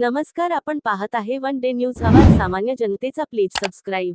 नमस्कार आपण पाहत आहे वन डे न्यूज. आवाज सामान्य जनतेचा प्लीज सबस्क्राईब.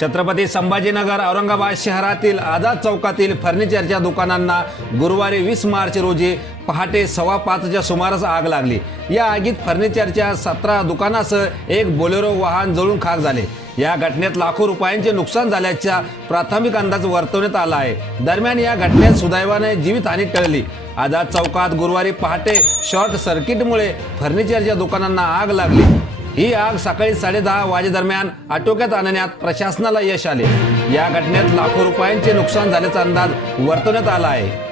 छत्रपती संभाजीनगर औरंगाबाद शहरातील आझाद चौकातील फर्निचरच्या दुकानांना गुरुवारी वीस मार्च रोजी पहाटे सव्वा पाचच्या सुमारास आग लागली. या आगीत फर्निचरच्या सतरा दुकानासह एक बोलेरो वाहन जळून खाक झाले. या घटनेत लाखो रुपयांचे नुकसान झाल्याचा प्राथमिक अंदाज वर्तवण्यात आला आहे. दरम्यान या घटनेत सुदैवाने जीवितहानी टळली. आझाद चौकात गुरुवारी पहाटे शॉर्ट सर्किटमुळे फर्निचरच्या दुकानांना आग लागली. ही आग सकाळी साडेदहा वाजेदरम्यान आटोक्यात आणण्यात प्रशासनाला यश आले. या घटनेत लाखो रुपयांचे नुकसान झाल्याचा अंदाज वर्तवण्यात आला आहे.